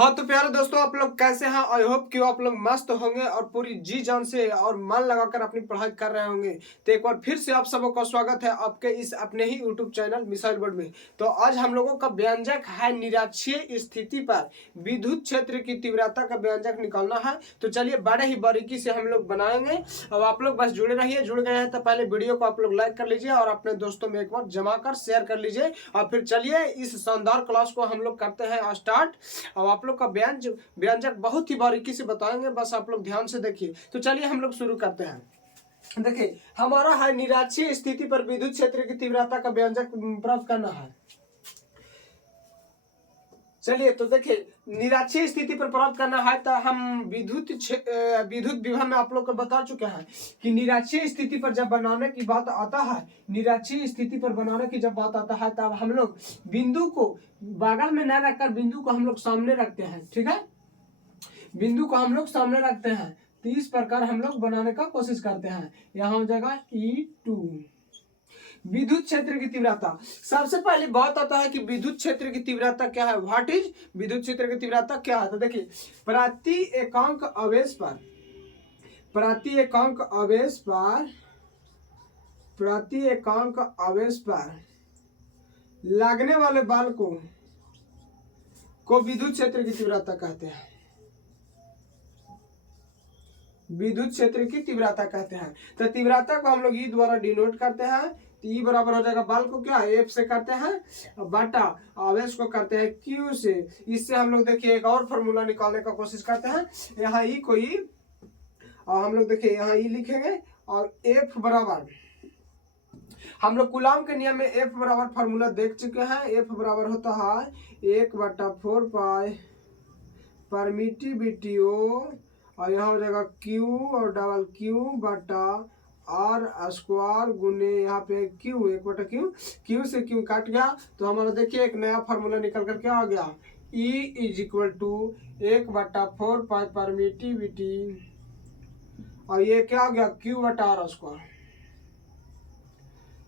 हाँ तो प्यारे दोस्तों, आप लोग कैसे हैं? आई होप कि आप लोग मस्त होंगे और पूरी जी जान से और मन लगाकर अपनी पढ़ाई कर रहे होंगे। तो एक बार फिर से आप सबों का स्वागत है आपके इस अपने ही यूट्यूब चैनल मिसाइल वर्ड में। तो आज हम लोगों का व्यंजक है निरक्षीय स्थिति पर विद्युत क्षेत्र की तीव्रता का व्यंजक निकालना है। तो चलिए बड़े ही बारीकी से हम लोग बनाएंगे। अब आप लोग बस जुड़े रहिए। जुड़ गए हैं तो पहले वीडियो को आप लोग लाइक कर लीजिए और अपने दोस्तों में एक बार जमा कर शेयर कर लीजिए। और फिर चलिए इस शानदार क्लास को हम लोग करते हैं स्टार्ट। अब आप लोग का व्यंजक बहुत ही बारीकी से बताएंगे, बस आप लोग ध्यान से देखिए। तो चलिए हम लोग शुरू करते हैं। देखिए हमारा है निरक्षीय स्थिति पर विद्युत क्षेत्र की तीव्रता का व्यंजक प्राप्त करना है। चलिए तो देखिए निरक्षीय स्थिति पर प्राप्त करना है तो हम विद्युत विभव में आप लोग को बता चुके हैं कि निरक्षीय स्थिति पर जब बनाने की बात आता है, निरक्षीय स्थिति पर बनाने की जब बात आता है तब हम लोग बिंदु को बगल में न रखकर बिंदु को हम लोग सामने रखते हैं। ठीक है, बिंदु को हम लोग सामने रखते हैं। तो इस प्रकार हम लोग बनाने का कोशिश करते हैं। यहाँ हो जाएगा E2। विद्युत क्षेत्र की तीव्रता, सबसे पहले बात आता है कि विद्युत क्षेत्र की तीव्रता क्या है। व्हाट इज विद्युत क्षेत्र की तीव्रता क्या है? तो देखिए प्रति एकांक आवेश पर प्रति एकांक आवेश पर लगने वाले बल को विद्युत क्षेत्र की तीव्रता कहते हैं। विद्युत क्षेत्र की तीव्रता कहते हैं। तो तीव्रता को हम लोग ई द्वारा डिनोट करते हैं। ई बराबर हो जाएगा बल को क्या एफ से करते हैं बटा आवेश को करते हैं क्यू से। इससे हम लोग देखिए एक और फॉर्मूला निकालने का कोशिश करते हैं। यहाँ ई को ई और हम लोग देखिए यहाँ ई लिखेंगे और एफ बराबर हम लोग कूलाम के नियम में एफ बराबर फार्मूला देख चुके हैं। एफ बराबर होता है 1/4 पाई परमिटिविटी और यहाँ हो जाएगा क्यू और डबल क्यू बटा आर स्क्वायर गुने यहाँ पे क्यू 1/क्यू। क्यू से क्यू काट गया तो हमारा देखिए एक नया फार्मूला निकल कर क्या आ गया। E is equal to 1/4 pi permittivity और ये क्या आ गया क्यू बटा आर स्क्वायर।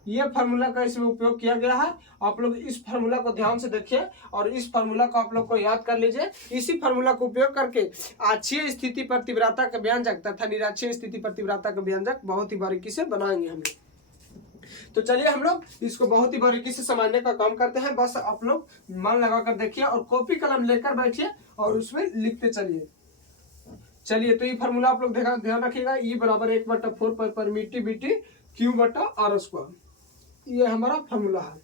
ये फार्मूला का इसमें उपयोग किया गया है। आप लोग इस फार्मूला को ध्यान से देखिए और इस फार्मूला को आप लोग को याद कर लीजिए। इसी फार्मूला को उपयोग करके अक्षीय स्थिति पर तीव्रता का व्यंजक तथा निरक्षीय स्थिति पर तीव्रता का व्यंजक बहुत ही बारीकी से बनाएंगे हम लोग। तो चलिए हम लोग इसको बहुत ही बारीकी से समझने का काम करते हैं। बस आप लोग मन लगा कर देखिए और कॉपी कलम लेकर बैठिए और उसमें लिखते चलिए। चलिए तो ये फार्मूला आप लोग ध्यान रखिएगा। ई बराबर 1/4 पाई परमिटिविटी क्यू बटा आर स्क्वायर, ये हमारा फॉर्मूला है।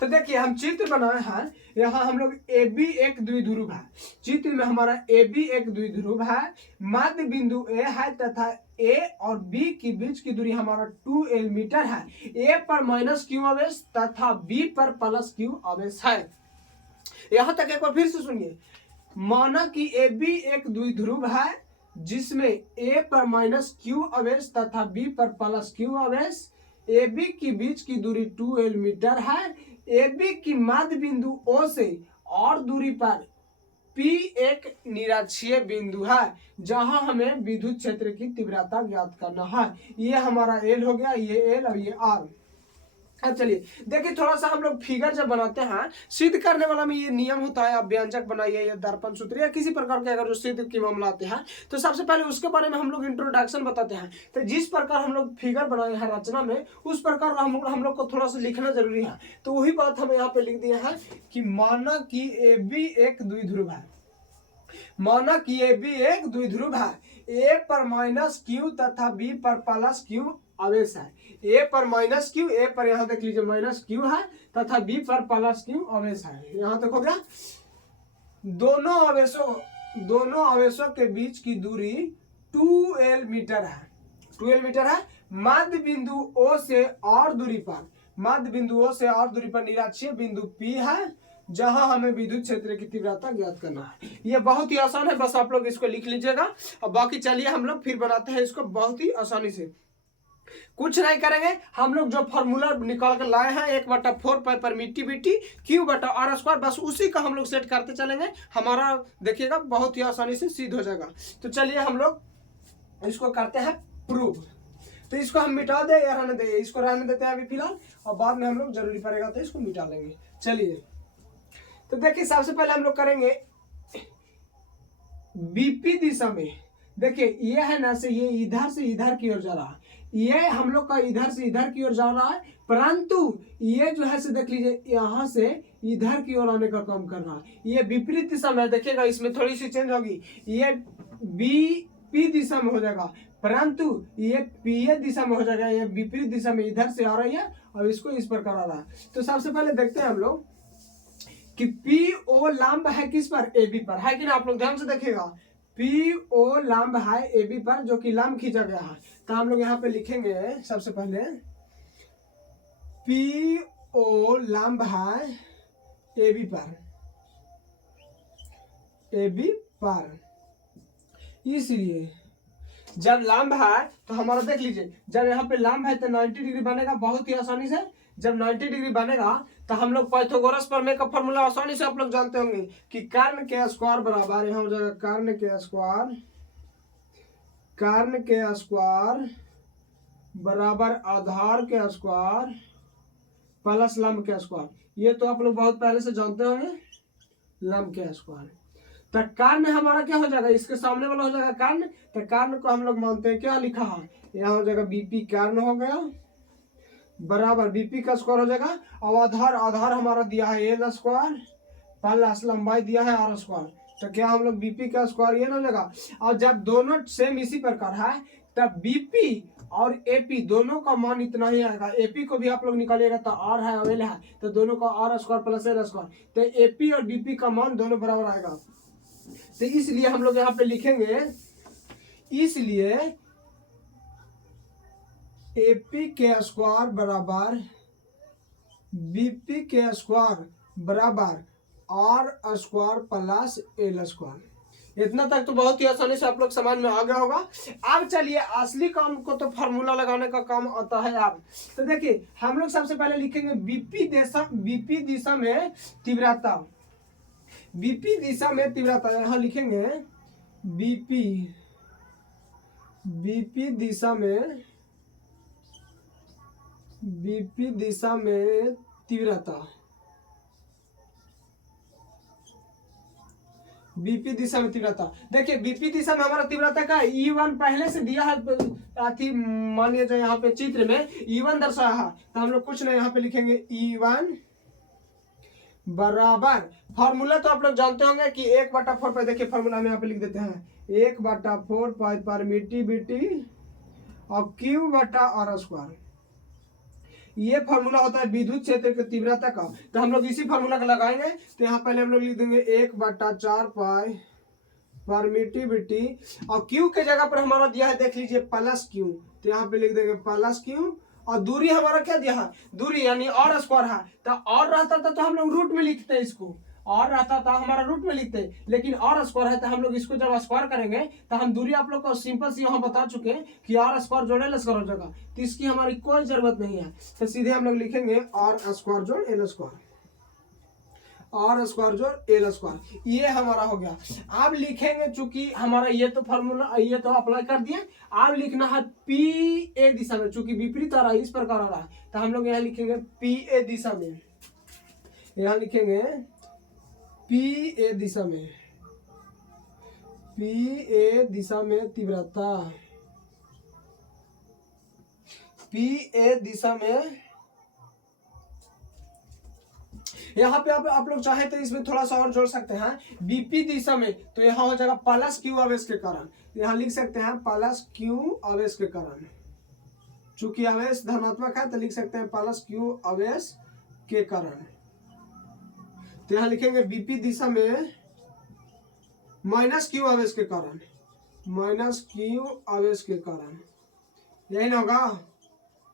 तो देखिए हम चित्र बनाए हैं। यहाँ हम लोग AB एक द्विध्रुव है। चित्र में हमारा AB एक द्विध्रुव है। मध्य बिंदु A है तथा A और B के बीच की दूरी हमारा 2L मीटर है। A पर -Q आवेश तथा B पर +Q आवेश है। यहाँ तक एक बार फिर से सुनिए। माना कि AB एक द्विध्रुव है जिसमें A पर -Q आवेश तथा B पर +Q आवेश। AB की बीच की दूरी 2L मीटर है। AB की मध्य बिंदु O से और दूरी पर P एक निरक्षीय बिंदु है जहां हमें विद्युत क्षेत्र की तीव्रता ज्ञात करना है। ये हमारा L हो गया, ये L और ये R। अब चलिए देखिए थोड़ा सा हम लोग फिगर जब बनाते हैं सिद्ध करने वाला में ये नियम होता है। आप व्यंजक बनाइए या दर्पण सूत्र या किसी प्रकार के अगर जो सिद्ध की मामला आते हैं तो सबसे पहले उसके बारे में हम लोग इंट्रोडक्शन बताते हैं। तो जिस प्रकार हम लोग फिगर बनाए हैं रचना में उस प्रकार हम लोग को थोड़ा सा लिखना जरूरी है। तो वही बात हम यहाँ पे लिख दिए हैं कि माना कि AB एक द्विध्रुव है। माना कि AB एक द्विध्रुव है। A पर -Q तथा B पर +Q आवेश है। A पर -Q, A पर यहाँ देख लीजिए -Q है तथा B पर +Q आवेश है। यहाँ तक हो गया। दोनों आवेशों के बीच की दूरी 2L मीटर है। 2L मीटर है। मध्य बिंदु O से और दूरी पर निरक्षीय बिंदु P है जहां हमें विद्युत क्षेत्र की तीव्रता ज्ञात करना है। ये बहुत ही आसान है, बस आप लोग इसको लिख लीजिएगा और बाकी चलिए हम लोग फिर बनाते हैं इसको बहुत ही आसानी से। कुछ नहीं करेंगे, हम लोग जो फॉर्मूला निकाल कर लाए हैं 1/4 पाई परमिटिविटी क्यू बटा आर स्क्वायर, बस उसी का हम लोग सेट करते चलेंगे। हमारा देखिएगा बहुत ही आसानी से सिद्ध हो जाएगा। तो चलिए हम लोग इसको करते हैं प्रूव। तो इसको हम मिटा दे या रहने दे, इसको रहने देते हैं अभी फिलहाल और बाद में हम लोग जरूरी पड़ेगा तो इसको मिटा लेंगे। चलिए तो देखिए सबसे पहले हम लोग करेंगे बीपी दिशा में, देखिए ये है ना से ये इधर से इधर की ओर जा रहा है, ये हम लोग का इधर से इधर की ओर जा रहा है, परंतु ये जो है से देख लीजिए यहाँ से इधर की ओर आने का काम कर रहा है। ये विपरीत दिशा में, देखिएगा इसमें थोड़ी सी चेंज होगी, ये बीपी दिशा में हो जाएगा, परंतु ये पीए दिशा में हो जाएगा। ये विपरीत दिशा में इधर से आ रही है और इसको इस प्रकार आ रहा है। तो सबसे पहले देखते हैं हम लोग कि पी ओ लंब है किस पर, ए बी पर, है कि ना। आप लोग ध्यान से देखिएगा, पी ओ लंब है ए बी पर, जो कि लंब खींचा गया है। तो हम लोग यहाँ पे लिखेंगे सबसे पहले पी ओ लंब है ए बी पर, ए बी पर। इसलिए जब लंब है तो हमारा देख लीजिए, जब यहाँ पे लंब है तो 90 डिग्री बनेगा बहुत ही आसानी से। जब 90 डिग्री बनेगा तो हम लोग पाइथागोरस प्रमेय का फॉर्मूला आसानी से आप लोग जानते होंगे कि कर्ण के स्क्वायर बराबर, यहाँ हो जाएगा कर्ण के स्क्वायर बराबर आधार के स्क्वायर प्लस लंब के स्क्वायर। ये तो आप लोग बहुत पहले से जानते होंगे, लंब के स्क्वायर। तो कर्ण हमारा क्या हो जाएगा, इसके सामने वाला हो जाएगा कर्ण। तो कर्ण को हम लोग मानते हैं, क्या लिखा है यहाँ हो जाएगा बीपी कर्ण हो गया बराबर बीपी का स्क्वायर हो जाएगा। और आधार हमारा दिया है एल स्क्वायर प्लस लंबाई दिया है आर स्क्वायर। तो क्या हम लोग बीपी का स्क्वायर ये ना हो जाएगा। और जब दोनों सेम इसी प्रकार है तब बीपी और एपी दोनों का मान इतना ही आएगा। एपी को भी आप लोग निकालिएगा तो आर है और एल है, तो दोनों का R square plus L square, तो एपी और बीपी का मान दोनों बराबर आएगा। तो इसलिए हम लोग यहाँ पे लिखेंगे, इसलिए एपी के स्क्वायर बराबर बीपी के स्क्वायर बराबर R square plus L square. इतना तक तो बहुत ही आसानी से आप लोग समझ में आ गया होगा। अब चलिए असली काम को तो फार्मूला लगाने का काम आता है। अब तो देखिए हम लोग सबसे पहले लिखेंगे बीपी दिशा में तीव्रता, बीपी दिशा में तीव्रता यहाँ लिखेंगे बीपी दिशा में तीव्रता, बीपी दिशा में तीव्रता। देखिए बीपी दिशा में हमारा तीव्रता का E1 पहले से दिया है, मान लीजिए यहाँ पे चित्र में E1 दर्शाया है, तो हम लोग कुछ नहीं यहाँ पे लिखेंगे E1 बराबर, फार्मूला तो आप लोग जानते होंगे कि 1/4 पे, देखिए फार्मूला हम यहाँ पे लिख देते हैं 1/4 पाई परमिटिविटी और Q/R²। ये फार्मूला होता है विद्युत क्षेत्र की तीव्रता का। तो हम लोग इसी फार्मूला का लगाएंगे। तो यहाँ पहले हम लोग लिख देंगे 1/4 पाई परमिटिविटी और Q के जगह पर हमारा दिया है देख लीजिए प्लस Q, तो यहाँ पे लिख देंगे प्लस Q। और दूरी हमारा क्या दिया है, दूरी यानी और स्क्वायर है, तो और रहता था तो हम लोग रूट में लिखते हैं, इसको और रहता था हमारा रूट में लिखते हैं, लेकिन और स्क्वायर है तो हम लोग इसको जब स्क्वायर करेंगे तो हम दूरी आप लोग को सिंपल सी यहाँ बता चुके हैं कि आर स्क्वायर जोड़ एल स्क्वायर हो जाएगा, तो इसकी हमारी कोई जरूरत नहीं है। तो सीधे हम लोग लिखेंगे आर स्क्वायर जोड़ एल स्क्वायर, आर स्क्वायर जोड़ एल स्क्वायर, ये हमारा हो गया। अब लिखेंगे चूंकि हमारा ये तो फॉर्मूला ये तो अप्लाई कर दिए, अब लिखना है पी ए दिशा में, चूंकि विपरीत आ रहा है इस प्रकार आ रहा है, तो हम लोग यहाँ लिखेंगे पी ए दिशा में, यहाँ लिखेंगे पी ए दिशा में, पी ए दिशा में तीव्रता, पी ए दिशा में। यहाँ पे आप लोग चाहे तो इसमें थोड़ा सा और जोड़ सकते हैं, बीपी दिशा में तो यहाँ हो जाएगा प्लस क्यू आवेश के कारण, यहाँ लिख सकते हैं प्लस क्यू आवेश के कारण, चूंकि आवेश धनात्मक है तो लिख सकते हैं प्लस क्यू आवेश के कारण। तो यहाँ लिखेंगे बीपी दिशा में माइनस क्यू आवेश के कारण, माइनस क्यू आवेश के कारण, यही ना होगा,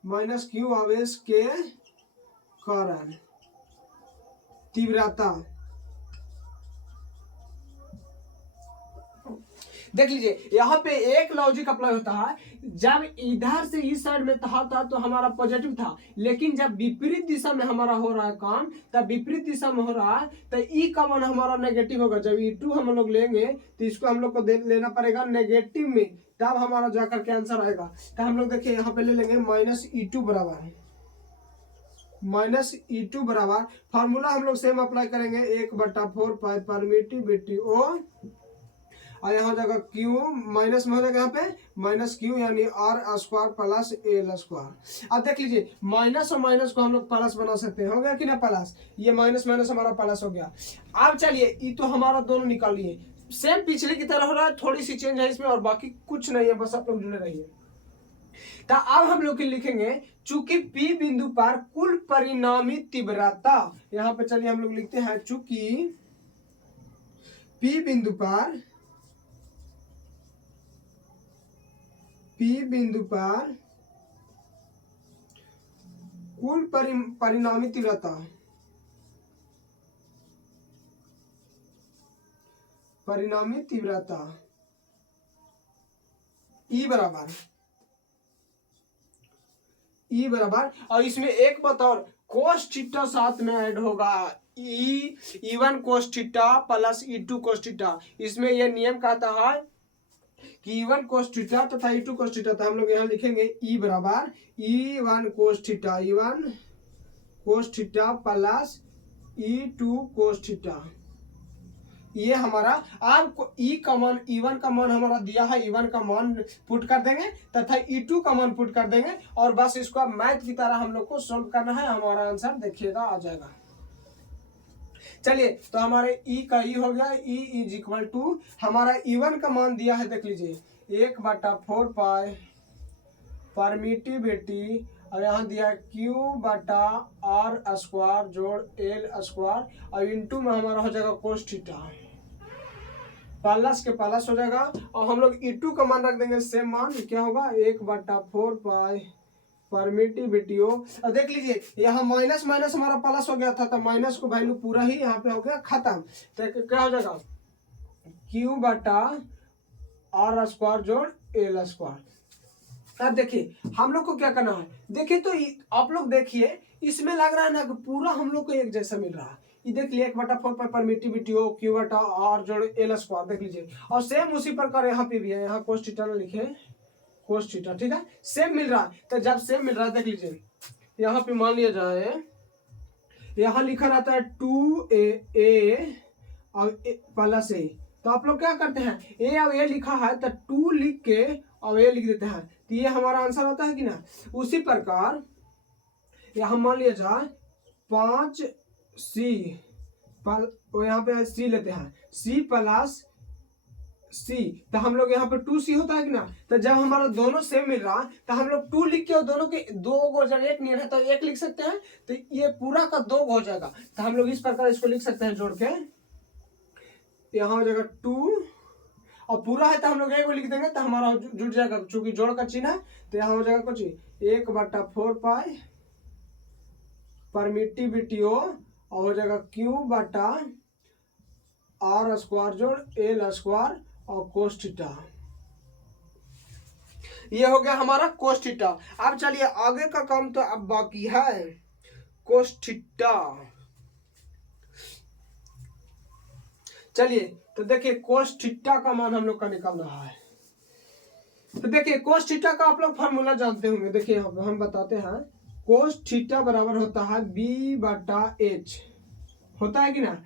माइनस क्यू आवेश के कारण तीव्रता। देख लीजिए यहाँ पे एक लॉजिक अप्लाई होता है, जब इधर से इस साइड में था तो हमारा पॉजिटिव था, लेकिन जब विपरीत दिशा में हमारा हो रहा है काम, तब विपरीत दिशा में हो रहा है तो ई का मान हमारा नेगेटिव होगा। जब E2 हम लोग लेंगे तो इसको हम लोग को लेना पड़ेगा नेगेटिव में, तब हमारा जाकर के आंसर आएगा। तो हम लोग देखिए यहाँ पे ले लेंगे -E2 बराबर है, -E2 बराबर, फार्मूला हम लोग सेम अप्लाई करेंगे 1/4 पाई परमिटिविटी ओ और यहाँ हो जाएगा क्यू माइनस में हो जाएगा यहाँ पे माइनस क्यू यानी R square plus L square. अब देख लीजिए माइनस और माइनस को हम लोग प्लस बना सकते हैं, हो गया कि ना प्लस, ये माइनस माइनस हमारा प्लस हो गया। अब चलिए ये तो हमारा दोनों निकाल लिए, सेम पिछले की तरह हो रहा है, थोड़ी सी चेंज है इसमें और बाकी कुछ नहीं है, बस आप लोग जुड़े रहिए। तो अब हम लोग लिखेंगे चूंकि P बिंदु पर कुल परिणामी तीव्रता, यहाँ पे चलिए हम लोग लिखते हैं चूंकि P बिंदु पर कुल परिणामी तीव्रता ई बराबर और इसमें एक बात और, कोस थीटा साथ में ऐड होगा, E1 cos theta plus E2 cos theta. इसमें यह नियम कहता है कि ई1 कोस थीटा तथा ई2 कोस थीटा, तो हम लोग यहाँ लिखेंगे ई बराबर E1 cos theta plus E2 cos theta. ये हमारा अब ई का मान ई1 का मान हमारा दिया है, ई1 का मान पुट कर देंगे तथा ई2 का मान पुट कर देंगे और बस इसको मैथ की तरह हम लोग को सोल्व करना है, हमारा आंसर देखिएगा आ जाएगा। चलिए तो हमारे ई का ई हो गया, ई इज इक्वल टू हमारा ई1 का मान दिया है, देख लीजिए 1/4 पाई परमिटिविटी और यहाँ दिया क्यू बटा आर स्क्वायर जोड़ एल स्क्वायर और इंटू में हमारा हो जाएगा कोस थीटा, प्लस के प्लस हो जाएगा और हम लोग ई2 का मान रख देंगे सेम मान, क्या होगा 1/4 पाई परमिटिविटी। और देख लीजिए यहाँ माइनस माइनस हमारा प्लस हो गया था, तो माइनस को वैल्यू पूरा ही यहाँ पे हो गया खत्म, तो क्या हो जाएगा क्यू बटा आर स्क्वायर जोड़ एल स्क्वायर। अब देखिए हम लोग को क्या करना है, देखिए तो आप लोग देखिए इसमें लग रहा है ना कि पूरा हम लोग को एक जैसा मिल रहा है, ये देख लीजिए 1/4 पाई परमिटिविटी हो क्यू बटा आर जोड़ एल स्क्वायर, देख लीजिए और सेम उसी प्रकार यहाँ पे भी है, यहाँ कोस थीटा लिखे कोस थीटा, ठीक है सेम मिल रहा है। तो जब सेम मिल रहा है देख लीजिए यहाँ पे मान लिया जाए, यहाँ लिखा रहता है 2a और प्लस ए, तो आप लोग क्या करते हैं ए और ए लिखा है तो 2 लिख के और ए लिख देते हैं, तो ये हमारा आंसर होता है कि ना। उसी प्रकार यहाँ मान लिया जाए 5c यहाँ पे c लेते हैं c प्लस c, तो हम लोग यहाँ पे 2c होता है कि ना। तो जब हमारा दोनों सेम मिल रहा तो हम लोग 2 लिख के और दोनों के 2 को जब एक नहीं है तो 1 लिख सकते हैं, तो ये पूरा का 2 हो जाएगा, तो हम लोग इस प्रकार इसको लिख सकते हैं जोड़ के, यहाँ हो जाएगा 2 और पूरा है तो हम लोग 1 को लिख देंगे तो हमारा जुड़ जाएगा, चूंकि जोड़ का चिन्ह है तो यहाँ हो जाएगा कुछ 1/4 पाई परमिटिविटी और हो जाएगा क्यू बटा आर स्क्वायर जोड़ एल स्क्वायर और कोस थीटा, ये हो गया हमारा कोस थीटा। अब चलिए आगे का काम तो अब बाकी है कोस थीटा। चलिए तो देखिए कोस थीटा का मान हम लोग का निकल रहा है, तो देखिए कोस थीटा का आप लोग फार्मूला जानते होंगे, देखिए हम बताते हैं कोस थीटा बराबर होता है b/h, होता है कि ना।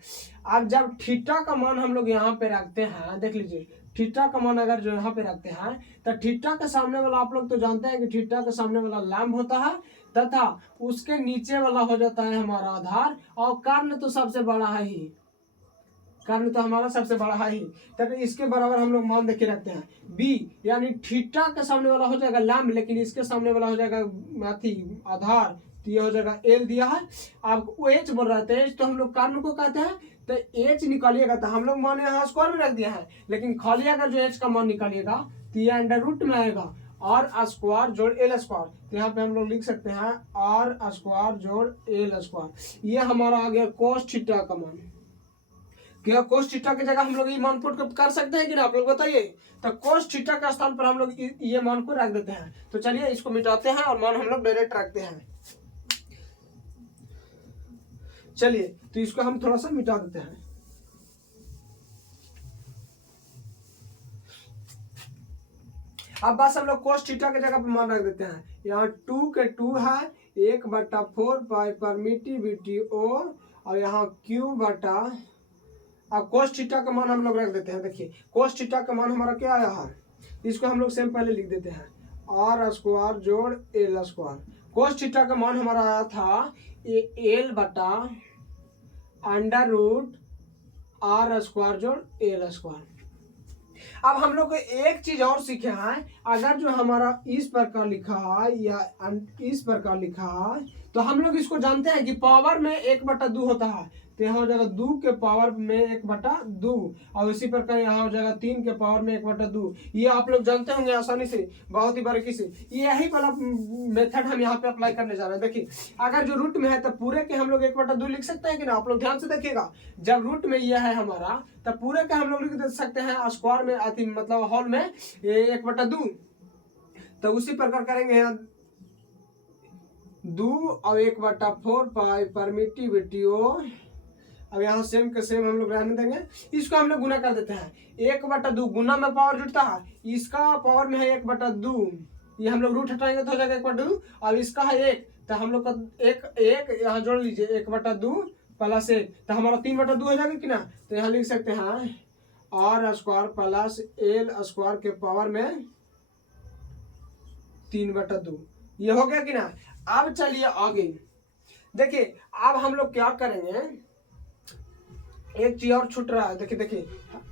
अब जब थीटा का मान हम लोग यहाँ पे रखते हैं, देख लीजिए थीटा का मान अगर जो यहाँ पे रखते हैं तो थीटा के सामने वाला आप लोग तो जानते हैं कि थीटा के सामने वाला लंब होता है तथा उसके नीचे वाला हो जाता है हमारा आधार, और कर्ण तो सबसे बड़ा है ही, कर्ण तो हमारा सबसे बड़ा है ही, तब इसके बराबर हम लोग मान देखे रखते हैं b, यानी थीटा के सामने वाला हो जाएगा लंब लेकिन इसके सामने वाला हो जाएगा आधार, तो ये हो जाएगा l दिया है। अब h बोल रहा है, h तो हम लोग कर्ण को कहते हैं, तो h निकालिएगा तो हम लोग मान यहाँ स्क्वायर में रख दिया है, लेकिन खाली अगर जो h का मान निकालिएगा तो ये अंडर रूट में आएगा आर स्क्वायर जोड़ एल स्क्वायर, तो यहाँ पे हम लोग लिख सकते हैं आर स्क्वायर जोड़ एल स्क्वायर, ये हमारा आ गया कोस थीटा का मान। क्या कोस थीटा की जगह हम लोग ये मान पुट कर सकते हैं कि ना, आप लोग बताइए। तो कोस थीटा के स्थान पर हम लोग ये मान को रख देते हैं, तो चलिए इसको मिटाते हैं और मान हम लोग डायरेक्ट रखते हैं। चलिए तो इसको हम थोड़ा सा मिटा देते हैं, अब बस हम लोग कोस थीटा की जगह पे मान रख देते हैं, यहाँ 2 के 2 है 1/4 पाई परमिटिविटी ओ और यहाँ क्यू बटा अब कोस थीटा का मान हम लोग रख देते हैं। देखिए कोस थीटा का मान हमारा क्या आया है, इसको हम लोग सेम पहले लिख देते हैं, आर स्क्वायर जोड़ एल स्क्वायर। कोस थीटा का मान हमारा आया था एल बटा अंडर रूट आर स्क्वायर जोड़ एल स्क्वायर। अब हम लोग एक चीज और सीखे हैं, अगर जो हमारा इस प्रकार लिखा है या इस प्रकार लिखा है तो हम लोग इसको जानते हैं कि पावर में 1/2 होता है, तो यहाँ हो जाएगा 2 के पावर में 1/2 और इसी प्रकार यहाँ हो जाएगा 3 के पावर में 1/2। ये आप लोग जानते होंगे आसानी से, बहुत ही बारीकी से। यही वाला मेथड हम यहाँ पे अप्लाई करने जा रहे हैं। देखिए अगर जो रूट में है तो पूरे के हम लोग 1/2 लिख सकते हैं कि ना, आप लोग ध्यान से देखिएगा। जब रूट में यह है हमारा तब पूरे के हम लोग लिख सकते हैं स्क्वायर में आती मतलब हॉल में 1/2। तो उसी प्रकार करेंगे यहाँ 2 और 1/4 पाई परमिटिविटी। अब यहाँ सेम के सेम हम लोग रहने देंगे, इसको हम लोग गुना कर देते हैं। 1/2 गुना में पावर जुड़ता है, इसका पावर में है 1/2, ये हम लोग रूट हटाएंगे तो हो जाएगा 1/2। अब इसका है 1, तो हम लोग का एक यहाँ जोड़ लीजिए 1/2 प्लस 1, तो हमारा 3/2 हो जाएगा कि ना। तो यहाँ लिख सकते हैं R square plus L square के पावर में 3/2, ये हो गया कि ना। अब चलिए आगे देखिए, अब हम लोग क्या करेंगे, एक चीज और छूट रहा है। देखिए देखिए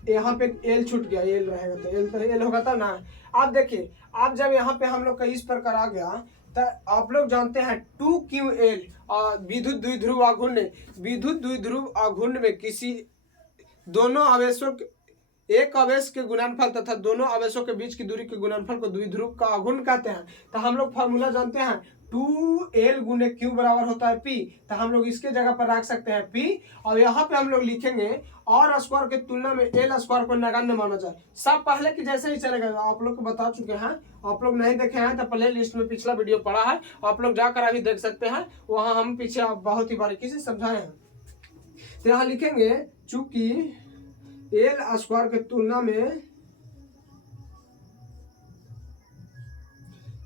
यहाँ पे एल छूट गया, एल रहेगा तो एल होगा था ना। अब देखिए अब जब यहाँ पे हम लोग का इस प्रकार आ गया तो आप लोग जानते हैं 2QL और विद्युत द्विध्रुव आघूर्ण, विद्युत द्विध्रुव आघूर्ण में किसी दोनों आवेशों एक आवेश के गुणनफल तथा दोनों आवेशों के बीच की दूरी के गुणनफल को द्विध्रुव का आघूर्ण कहते हैं। तो हम लोग फार्मूला जानते हैं 2L गुने Q बराबर होता है P, तो हम लोग इसके जगह पर रख सकते हैं P और यहाँ पे हम लोग लिखेंगे और स्क्वायर की तुलना में एल स्क्वायर को नगण्य माना जाए। सब पहले की जैसे ही चलेगा, आप लोग को बता चुके हैं। आप लोग नहीं देखे हैं तो प्ले लिस्ट में पिछला वीडियो पड़ा है, आप लोग जाकर अभी देख सकते हैं, वहां हम पीछे बहुत ही बारीकी से समझाए हैं। तो यहाँ लिखेंगे चूंकि एल स्क्वायर की तुलना में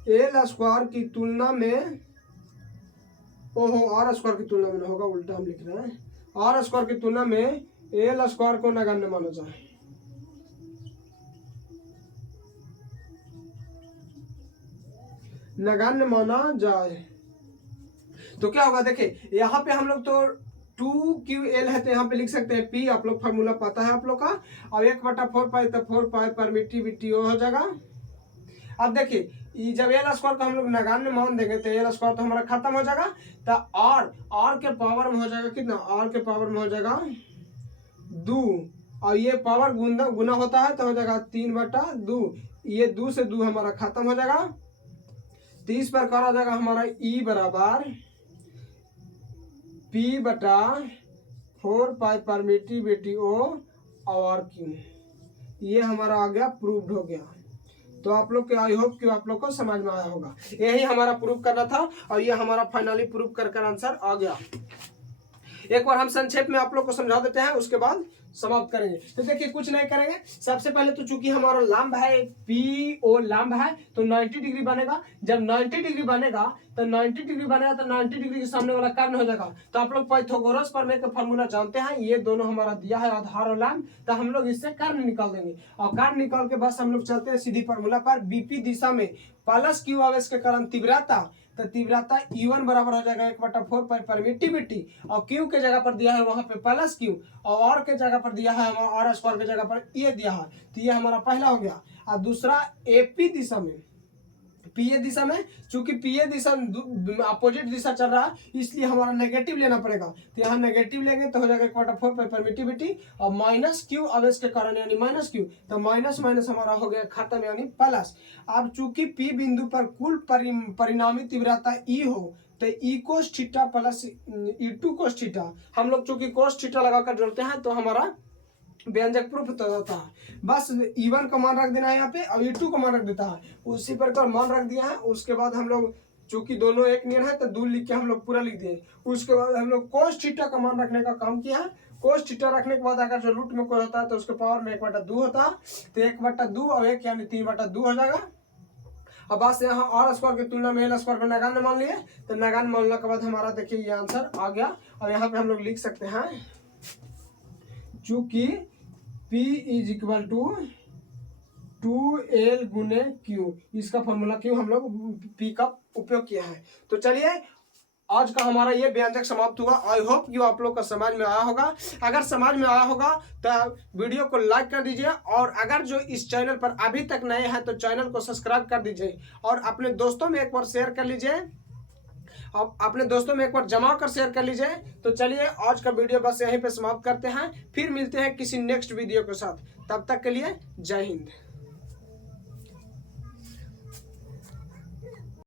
एल स्क्वायर की तुलना में आर स्क्वायर की तुलना में होगा, उल्टा हम लिख रहे हैं, आर स्क्वायर की तुलना में एल स्क्वायर को नगण्य माना जाए। नगण्य माना जाए तो क्या होगा, देखिए यहाँ पे हम लोग तो 2QL है तो यहाँ पे लिख सकते हैं P, आप लोग फार्मूला पता है आप लोग का, और 1/4 पाई तो 4 पाई परमिटिविटी हो जाएगा। अब देखिए जब एल स्क्वायर को हम लोग नगण्य मान देंगे तो एल स्क्वायर तो हमारा खत्म हो जाएगा, तो आर के पावर में हो जाएगा कितना, आर के पावर में हो जाएगा 2 और ये पावर गुना होता है तो हो जाएगा 3/2, ये 2 से 2 हमारा खत्म हो जाएगा। 30 प्रकार आ जाएगा हमारा E बराबर P/4 पाई परमिटिविटी O और Q, ये हमारा आ गया, प्रूव्ड हो गया। तो आप लोग के आई होप कि आप लोग को समझ में आया होगा, यही हमारा प्रूव करना था और ये हमारा फाइनली प्रूव कर आंसर आ गया। एक बार हम संक्षेप में आप लोग को समझा देते हैं, उसके बाद समाप्त करेंगे। तो देखिए कुछ नहीं करेंगे, सबसे पहले तो चूंकि हमारा लंब है PO लंब है तो 90 डिग्री बनेगा। जब 90 डिग्री बनेगा तो 90 डिग्री बनेगा तो 90 डिग्री के सामने वाला कर्ण हो जाएगा। तो आप लोग पाइथागोरस प्रमेय का फार्मूला जानते हैं, ये दोनों हमारा दिया है आधार और लंब, तो हम लोग इससे कर्ण निकाल देंगे और कर्ण निकाल के बस हम लोग चलते हैं सीधी फार्मूला पर। BP दिशा में प्लस Q आवेश के कारण तीव्रता, तो तीव्रता E1 बराबर हो जाएगा 1/4 पाई परमिटिविटी, और Q के जगह पर दिया है वहां पे प्लस Q और R के जगह पर दिया है हमारा आर स्क्वायर के जगह पर ये दिया है, तो ये हमारा पहला हो गया। और दूसरा AP दिशा में, PA दिशा में, चूंकि PA दिशा अपोजिट दिशा चल रहा है इसलिए हमारा नेगेटिव लेना पड़ेगा, तो यहाँ नेगेटिव लेंगे तो हो जाएगा 1/4 पाई परमिटिविटी और माइनस Q आवेश के कारण यानी माइनस Q, तो माइनस माइनस हमारा हो गया खत्म यानी प्लस। अब चूंकि P बिंदु पर कुल परिणामी तीव्रता E हो तो E cos theta plus E2 cos theta, हम लोग चूंकि कोस थीटा लगाकर जोड़ते हैं तो हमारा व्यंजक प्रूफ होता है। बस E1 का मान रख देना है यहाँ पे और E2 का मान रख देता है, उसी प्रकार मान रख दिया है। उसके बाद हम लोग चूंकि दोनों एक नियन है तो दूर लिख के हम लोग पूरा लिख दिए। उसके बाद हम लोग कोस थीटा का मान रखने का काम किया है। कोस थीटा रखने के बाद अगर जो रूट में कोई होता है तो उसके पावर में 1/2 होता है, तो 1/2 और 1 यानी 3/2 हो जाएगा। अब बस यहाँ आर स्क्वायर की तुलना में एल स्क्वायर को नगण्य मान लिए, तो नगण्य मानने के बाद हमारा देखिए ये आंसर आ गया। और यहाँ पे हम लोग लिख सकते हैं चूंकि P is equal to 2L गुने Q, इसका फॉर्मूला Q हम लोग P का उपयोग किया है। तो चलिए आज का हमारा ये व्यंजक समाप्त हुआ। आई होप कि आप लोग का समझ में आया होगा। अगर समझ में आया होगा तो वीडियो को लाइक कर दीजिए, और अगर जो इस चैनल पर अभी तक नए हैं तो चैनल को सब्सक्राइब कर दीजिए, और अपने दोस्तों में एक बार शेयर कर लीजिए, अब अपने दोस्तों में एक बार जमा कर शेयर कर लीजिए। तो चलिए आज का वीडियो बस यहीं पे समाप्त करते हैं, फिर मिलते हैं किसी नेक्स्ट वीडियो के साथ। तब तक के लिए जय हिंद।